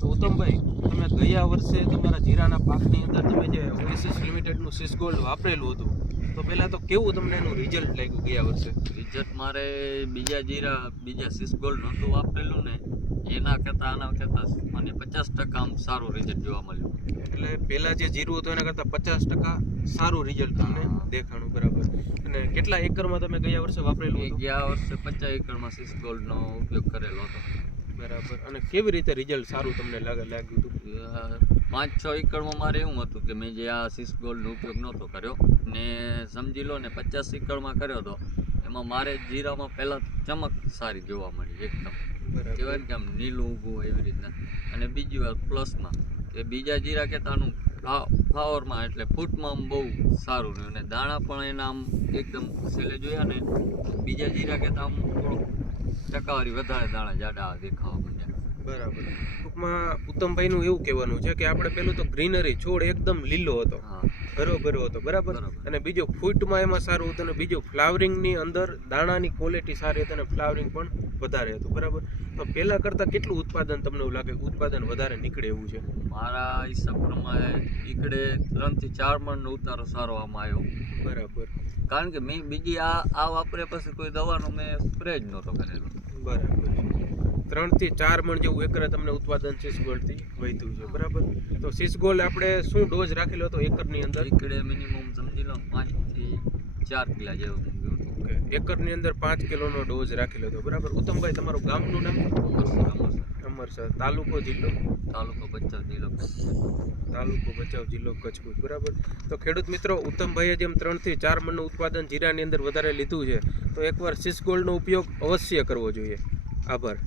તો ઉત્તમભાઈ તમે ગયા વર્ષે તમારા જીરાના પાકની અંદર તમે જે ઓએસિસ લિમિટેડનું સિસ ગોલ્ડ વાપરેલું હતું તો પહેલાં તો કેવું તમને એનું રિઝલ્ટ લાગ્યું ગયા વર્ષે? રિઝલ્ટ મારે બીજા જીરા બીજા સિસ ગોલ્ડ નહોતું વાપરેલું ને એના કરતાં આના કરતાં મને પચાસ ટકા આમ સારું રિઝલ્ટ જોવા મળ્યું. એટલે પહેલાં જે જીરું હતું એના કરતાં પચાસ ટકા સારું રિઝલ્ટ તમને દેખાણું બરાબર. અને કેટલા એકરમાં તમે ગયા વર્ષે વાપરેલું એ ગયા વર્ષે પચાસ એકરમાં સિસ ગોલ્ડનો ઉપયોગ કરેલો હતો. બરાબર. અને કેવી રીતે રિઝલ્ટ સારું તમને લાગે લાગ્યું હતું? પાંચ છ એકડમાં મારે એવું હતું કે મેં જે આ સિસ ગોલ્ડનો ઉપયોગ નહોતો કર્યો ને સમજી લો ને પચાસ એકડમાં કર્યો હતો એમાં મારે જીરામાં પહેલાં ચમક સારી જોવા મળી એકદમ. કહેવાય કે આમ નીલું ઊભું હોય એવી રીતના. અને બીજી વાર પ્લસમાં કે બીજા જીરા કહેતાનું ફ્લાવરમાં એટલે ફૂટમાં આમ બહુ સારું રહ્યું. અને દાણા પણ એના આમ એકદમ છેલ્લે જોયા ને બીજા જીરા કહેતા આમ થોડુંક ટકાવારી વધારે દાણા જાડા દેખાવા માંડ્યા. બરાબર. ટૂંકમાં ઉત્તમભાઈનું એવું કહેવાનું છે કે આપણે પેલું તો ગ્રીનરી છોડ એકદમ લીલો હતો. ભરો હતો બરાબર? બરાબર. અને બીજો ફૂટમાં એમાં સારું હતું અને બીજું ફ્લાવરિંગની અંદર દાણાની ક્વોલિટી સારી હતી અને ફ્લાવરિંગ પણ વધારે હતું બરાબર? તો પહેલા કરતાં કેટલું ઉત્પાદન તમને એવું લાગે? ઉત્પાદન વધારે નીકળે એવું છે? મારા હિસાબ પ્રમાણે ઈકડે ત્રણથી ચાર મણનો ઉતારો સારો આમાં આવ્યો. બરાબર. કારણ કે મેં બીજી આ આ વાપર્યા પછી કોઈ દવાનો મેં સ્પ્રે જ નહોતો કરેલો. બરાબર. ત્રણથી ચાર મણ જેવું એકરે તમને ઉત્પાદન સિસ ગોલ્ડથી વધ્યું છે બરાબર? તો સિસ ગોલ્ડ આપણે શું ડોઝ રાખેલો હતો એકરની અંદર? એકડે મિનિમમ સમજી લો પાંચથી ચાર કિલા જેવું. ઓકે એકરની અંદર પાંચ કિલોનો ડોઝ રાખેલો હતો. બરાબર? ઉત્તમભાઈ તમારું ગામનું નામ? અમરસર. તાલુકો જિલ્લો? તાલુકો ભચાઉ જિલ્લો. તાલુકો ભચાઉ જિલ્લો કચ્છ બરાબર? તો ખેડૂત મિત્રો ઉત્તમભાઈએ જેમ ત્રણથી ચાર મણનું ઉત્પાદન જીરાની અંદર વધારે લીધું છે તો એકવાર સિસ ગોલ્ડનો ઉપયોગ અવશ્ય કરવો જોઈએ. આભાર.